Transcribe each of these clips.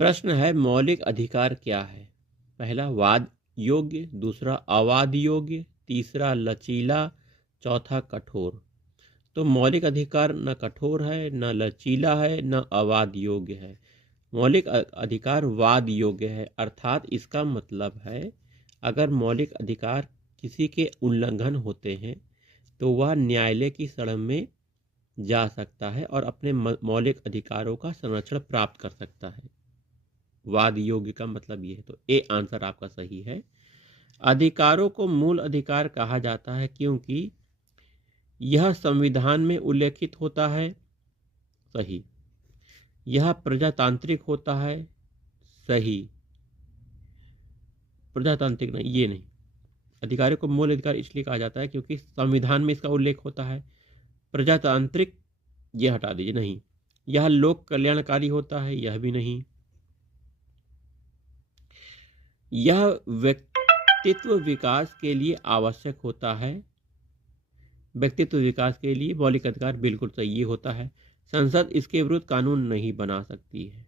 प्रश्न है मौलिक अधिकार क्या है। पहला वाद योग्य, दूसरा अवाद योग्य, तीसरा लचीला, चौथा कठोर। तो मौलिक अधिकार न कठोर है, न लचीला है, न अवाद योग्य है। मौलिक अधिकार वाद योग्य है, अर्थात इसका मतलब है अगर मौलिक अधिकार किसी के उल्लंघन होते हैं तो वह न्यायालय की शरण में जा सकता है और अपने मौलिक अधिकारों का संरक्षण प्राप्त कर सकता है। वाद योग्य का मतलब ये है, तो ए आंसर आपका सही है। अधिकारों को मूल अधिकार कहा जाता है क्योंकि यह संविधान में उल्लेखित होता है। सही। यह प्रजातांत्रिक होता है। सही। प्रजातांत्रिक नहीं, ये नहीं। अधिकारों को मूल अधिकार इसलिए कहा जाता है क्योंकि संविधान में इसका उल्लेख होता है। प्रजातांत्रिक ये हटा दीजिए, नहीं। यह लोक कल्याणकारी होता है, यह भी नहीं। यह व्यक्तित्व विकास के लिए आवश्यक होता है। व्यक्तित्व विकास के लिए मौलिक अधिकार बिल्कुल सही, ये होता है। संसद इसके विरुद्ध कानून नहीं बना सकती है,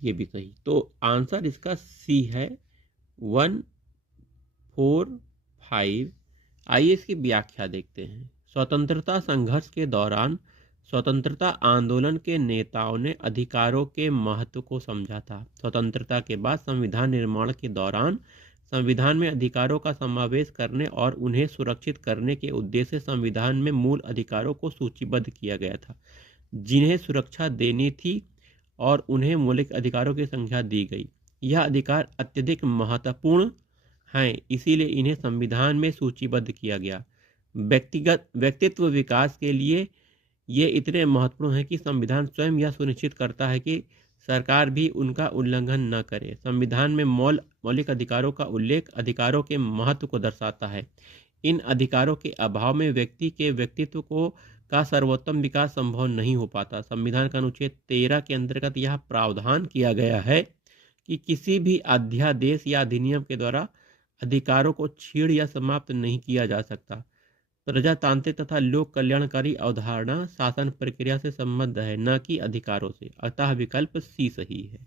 ये भी सही। तो आंसर इसका सी है 1, 4, 5। आइए इसकी व्याख्या देखते हैं। स्वतंत्रता संघर्ष के दौरान स्वतंत्रता आंदोलन के नेताओं ने अधिकारों के महत्व को समझा था। स्वतंत्रता के बाद संविधान निर्माण के दौरान संविधान में अधिकारों का समावेश करने और उन्हें सुरक्षित करने के उद्देश्य से संविधान में मूल अधिकारों को सूचीबद्ध किया गया था, जिन्हें सुरक्षा देनी थी और उन्हें मौलिक अधिकारों की संख्या दी गई। यह अधिकार अत्यधिक महत्वपूर्ण हैं, इसीलिए इन्हें संविधान में सूचीबद्ध किया गया। व्यक्तित्व विकास के लिए ये इतने महत्वपूर्ण हैं कि संविधान स्वयं यह सुनिश्चित करता है कि सरकार भी उनका उल्लंघन न करे। संविधान में मौलिक अधिकारों का उल्लेख अधिकारों के महत्व को दर्शाता है। इन अधिकारों के अभाव में व्यक्ति के व्यक्तित्व को का सर्वोत्तम विकास संभव नहीं हो पाता। संविधान का अनुच्छेद 13 के अंतर्गत यह प्रावधान किया गया है कि किसी भी अध्यादेश या अधिनियम के द्वारा अधिकारों को छीड़ या समाप्त नहीं किया जा सकता। प्रजातांत्रिक तथा लोक कल्याणकारी अवधारणा शासन प्रक्रिया से संबद्ध है, न कि अधिकारों से। अतः विकल्प सी सही है।